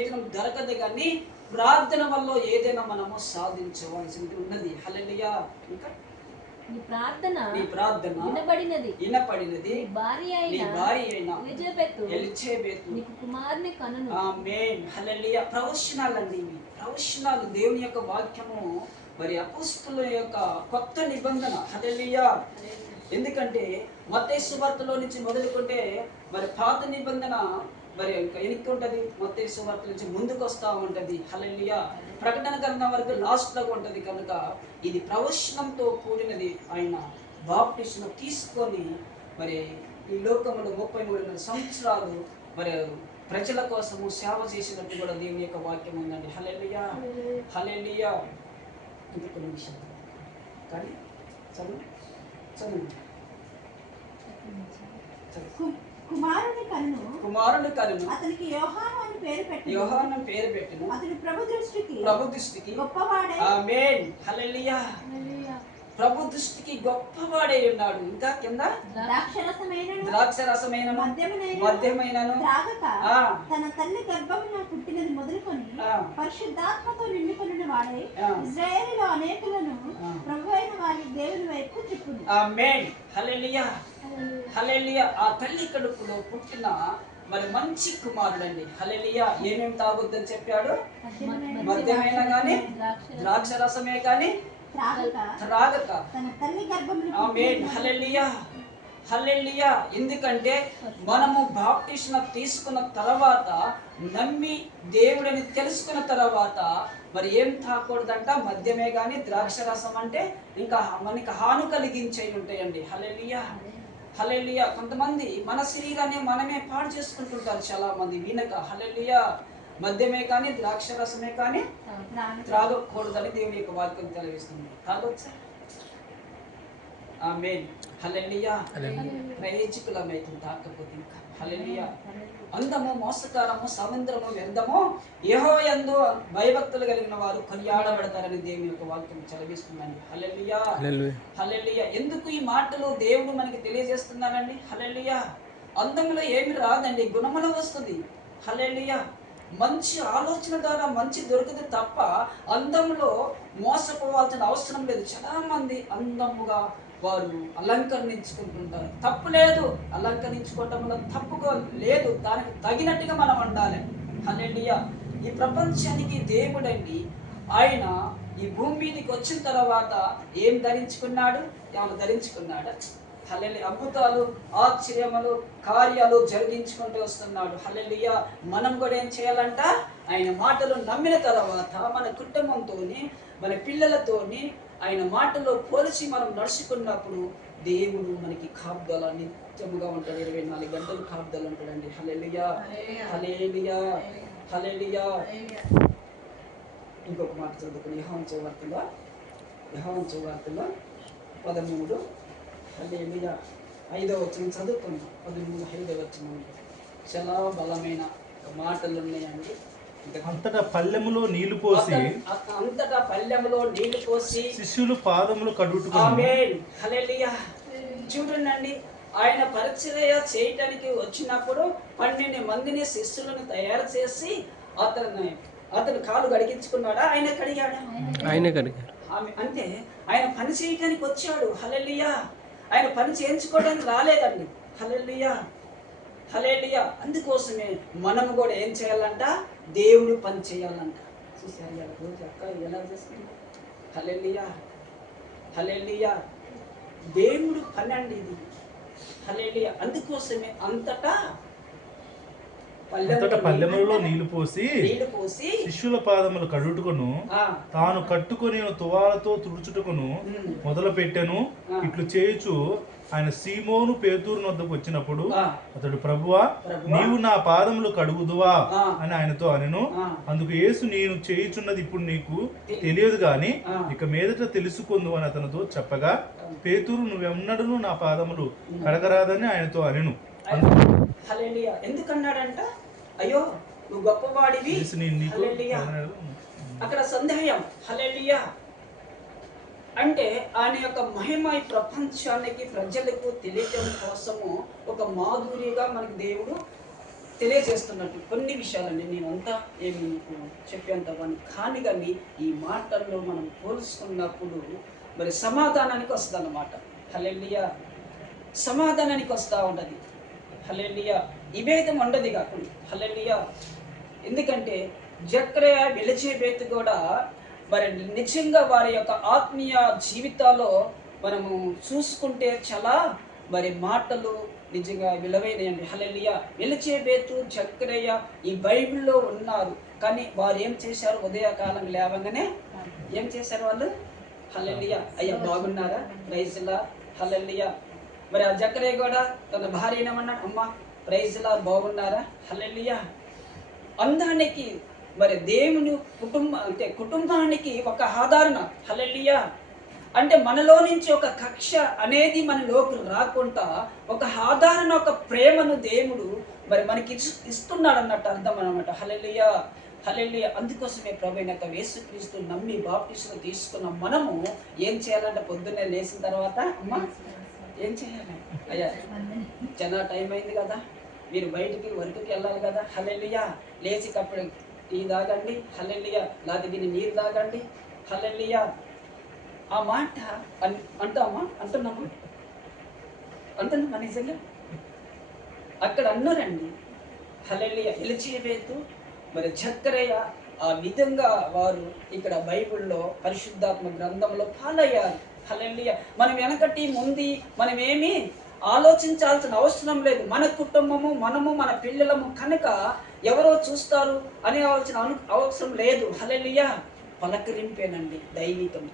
ప్రయోజనం దొరకదు కానీ ప్రార్థన వల్ల ఏదైనా మనము సాధించవలసింది ఉన్నది. హల్లెలూయా. ఇంకా? నీ ప్రార్థన నీ ప్రార్థన వినపడినది. భార్య నీ అయిన భార్య అయిన ఎలిజబెత్ ఎలిచేబెతు నీకు కుమారుని కనును. ఆమేన్. హల్లెలూయా. ప్రవచనాలు అండి ఇవి. ప్రవచనాలు దేవుని యొక్క వాక్యము మరి అపుస్తుల యొక్క కొత్త నిబంధన. హల్లెలూయా. ఎందుకంటే మత్తయి సువార్తలో నుంచి మొదలుకుంటే మరి పాత నిబంధన మరి ఇంకా వెనక్కి ఉంటుంది. మత్తయి సువార్త నుంచి ముందుకు వస్తూ ఉంటుంది. హల్లెలూయా. ప్రకటన గ్రంథం వరకు లాస్ట్లో ఉంటుంది కనుక ఇది ప్రవచనంతో కూడినది ఆయన బాప్టిస్ను తీసుకొని మరి ఈ లోకంలో ముప్పై మూడున్నర సంవత్సరాలు మరి ప్రజల కోసము సేవ చేసినట్టు కూడా దేవుని యొక్క వాక్యం ఉందండి. హల్లెలూయా. హల్లెలూయా. ఇది కొన్ని విషయాలు కానీ చదువు. చదువు. కుమారుని కన్ను. కుమారుడు కలను అతనికి యోహాను అని పేరు పెట్టి యోహాను పేరు పెట్టిన అతడు ప్రభు దృష్టికి ప్రభు దృష్టికి గొప్పవాడే ఆమేన్. హల్లెలూయా. ప్రభు దృష్టికి గొప్పవాడే ఉన్నాడు. ఇంకా కింద? ద్రాక్షరసమైన ద్రాక్ష రసమైన మద్యమునైన. మధ్యమైనను త్రాగక ఆ. తన తల్లి గర్భమున పుట్టినది మొదలుకొని ఆ. పరిశుద్ధాత్మతో నిండుకొనిన వాడే. ఇజ్రాయేలులో అనేకులను. ప్రభు అయిన వారి దేవుని వైపు తిప్పును. ఆమేన్. హల్లెలూయా. హల్లెలూయా. ఆ తల్లి కడుపులో పుట్టిన మరి మంచి కుమారుడండి. హల్లెలూయా. ఏమేం తాగొద్దని చెప్పాడు? మద్యమైనా కానీ ద్రాక్ష రసమే కానీ త్రాగక. హల్లెలూయా. ఎందుకంటే మనము బాప్టిషన్ తీసుకున్న తర్వాత నమ్మి దేవుడిని తెలుసుకున్న తర్వాత మరి ఏం తాకూడదంట మద్యమే కానీ ద్రాక్ష రసం అంటే ఇంకా మనకి హాను కలిగించే ఉంటాయండి. హల్లెలూయా. హల్లెలూయా. కొంతమంది మన శరీరాన్ని మనమే పాడు చేసుకుంటుంటారు చాలా మంది వినక హల్లెలూయా. మద్యమే కానీ ద్రాక్ష రసమే కానీ త్రాగక త్రాగకూడదని దేవుని యొక్క వాక్యం తెలియజేస్తుంది. తాగొచ్చా ఆమేన్ హల్లెలూయా ప్రయోజకులమైతుంది తాకపోతే ఇంకా హల్లెలూయా అందము మోసకారము సముద్రము వ్యర్థము ఏహో యందు భయభక్తులు కలిగిన వారు కొనియాడబడతారని దేవుని యొక్క వాక్యం చదివిస్తుందండి. హల్లెలూయా హల్లెలూయా ఎందుకు ఈ మాటలు దేవుడు మనకి తెలియజేస్తున్నారండి హల్లెలూయా అందంలో ఏమి రాదండి. గుణములో వస్తుంది. హల్లెలూయా మంచి ఆలోచన ద్వారా మంచి దొరికితే తప్ప అందంలో మోసపోవాల్సిన అవసరం లేదు. చాలామంది అందముగా వారు అలంకరించుకుంటుంటారు. తప్పు లేదు. అలంకరించుకోవటం వల్ల తప్పుగా లేదు. దానికి తగినట్టుగా మనం ఉండాలి. హల్లెలూయా. ఈ ప్రపంచానికి దేవుడండి ఆయన ఈ భూమి మీదకి వచ్చిన తర్వాత ఏం ధరించుకున్నాడు? ఏమైనా ధరించుకున్నాడు? హల్లెలి అద్భుతాలు ఆశ్చర్యములు కార్యాలు జరిగించుకుంటూ వస్తున్నాడు. హల్లెలియా మనం కూడా ఏం చేయాలంట? ఆయన మాటలు నమ్మిన తర్వాత మన కుటుంబంతోని మన పిల్లలతోని ఆయన మాటలో పోలిసి మనం నడుచుకున్నప్పుడు దేవుడు మనకి కాపుదల నిత్యముగా ఉంటాడు ఇరవై నాలుగు గంటలు కాపుదల ఉంటాడండి హల్లెలియా హల్లెలియా. హల్లెలియా ఇంకొక మాట చదువుకుని యహోన్ వార్తలో యహోన్ వార్తలో పదమూడు హల్లెలూయా ఐదో వచ్చిన చదువుకున్నాం పదమూడు ఐదో వచ్చిన చాలా బలమైన మాటలు ఉన్నాయండి అంతటా పల్లెములో నీళ్ళు పోసి అత- అంతటా పల్లెములో నీళ్ళు పోసి శిష్యులు పాదములు హల్లెలూయా. చూడండి ఆయన పరిచర్య చేయటానికి వచ్చినప్పుడు పన్నెండు మందిని శిష్యులను తయారు చేసి అతను అతను కాలు గడిగించుకున్నాడా ఆయన కడిగాడా? ఆయన కడిగారు ఆమె అంటే ఆయన పని చేయటానికి వచ్చాడు. హల్లెలూయా. ఆయన పని చేయించుకోవడానికి రాలేదండి. హల్లెలూయా హలేలియా అందుకోసమే మనం కూడా ఏం చేయాలంట? దేవుడు పని చేయాలంట. చూసారు ఎలా రోజు అక్క ఎలా చేస్తుంది? హల్లెలూయా హల్లెలూయా. దేవుడు పని అండి ఇది. హల్లెలూయా. అందుకోసమే అంతటా అంతటా పల్లెములలో నీళ్ళు పోసి శిష్యుల పాదములు కడుగుటకును ఆ, తాను కట్టుకొని తువాలతో తుడుచుటకును మొదలు పెట్టెను ఇట్లు చేయుచు ఆయన సీమోను పేతూరు వద్దకు వచ్చినప్పుడు అతడు ప్రభువా నీవు నా పాదములు కడుగుదువా. అని ఆయనతో అనెను. అందుకు యేసు నేను చేయుచున్నది ఇప్పుడు నీకు తెలియదు గాని. ఇక మీదట తెలుసుకుందు అని అతనితో చెప్పగా పేతురు నువ్వెన్నడను నా పాదములు కడగరాదని ఆయనతో అనెను. హల్లెలూయా. ఎందుకన్నాడంట? అయ్యో నువ్వు గొప్పవాడివి. అక్కడ సందేహం. హల్లెలూయా. అంటే ఆయన యొక్క మహిమ ఈ ప్రపంచానికి ప్రజలకు తెలియటం కోసము ఒక మాధుర్యగా మనకి దేవుడు తెలియజేస్తున్నట్టు. కొన్ని విషయాలండి. నేను అంతా ఏమి చెప్పేంత పని కానీ కానీ ఈ మాటల్లో మనం పోల్చుకున్నప్పుడు మరి సమాధానానికి వస్తుంది అన్నమాట హలెల్లియా. సమాధానానికి వస్తూ ఉంటుంది. హలెల్లియా. విభేదం ఉండదు కాకుండా హలెల్లియా. ఎందుకంటే జక్రయ వెలిచేబేతు కూడా మరి నిజంగా వారి యొక్క ఆత్మీయ జీవితాల్లో మనము చూసుకుంటే చాలా మరి మాటలు నిజంగా విలువైనయండి. హలెలియ వెలిచేబేతు జక్రయ్య ఈ బైబిల్లో ఉన్నారు. కానీ వారు ఏం చేశారు? ఉదయకాలం లేవగానే ఏం చేశారు వాళ్ళు? హలెలియ అయ్యా బాగున్నారా? ప్రైజ్లా. హలెలియ మరి ఆ జక్కరే కూడా తన భార్య ఏమన్నాడు అమ్మ ప్రైజ్లా బాగున్నారా? హల్లెలియా. అందానికి మరి దేవుని కుటుంబ అంటే కుటుంబానికి ఒక ఆదరణ. హలెలియా అంటే మనలో నుంచి ఒక కక్ష అనేది మనలోకి రాకుండా ఒక ఆదరణ ఒక ప్రేమను దేవుడు మరి మనకి ఇస్తున్నాడు అన్నట్టు అర్థం అనమాట హలెలియా హలెలియా అందుకోసమే ప్రభైన యొక్క నమ్మి బాప్టిస్టు తీసుకున్న మనము ఏం చేయాలంటే పొద్దున్నే లేచిన తర్వాత అమ్మ ఏం చేయాలి? అయ్యా చాలా టైం అయింది కదా. మీరు బయటికి వర్క్కి వెళ్ళాలి కదా. హలెలియా లేచి కప్పుడు. టీ తాగండి. హలెలియా లేకపోతే దీన్ని నీరు తాగండి. హలెలియా ఆ మాట అన్- అంటామా అంటున్నామా అంటున్నామా నిజంగా? అక్కడ అన్నారండి. హలెలియా ఎలిచేవేతు మరి చక్కరయ్య ఆ విధంగా వారు ఇక్కడ బైబిల్లో పరిశుద్ధాత్మ గ్రంథంలో పాలయ్యారు. హలెలియా మనం వెనకటి ముందు మనమేమి ఆలోచించాల్సిన అవసరం లేదు. మన కుటుంబము మనము మన పిల్లలము కనుక ఎవరో చూస్తారు అనే ఆలోచన అవసరం లేదు. హలెలియా పలకరింపేనండి దైవికం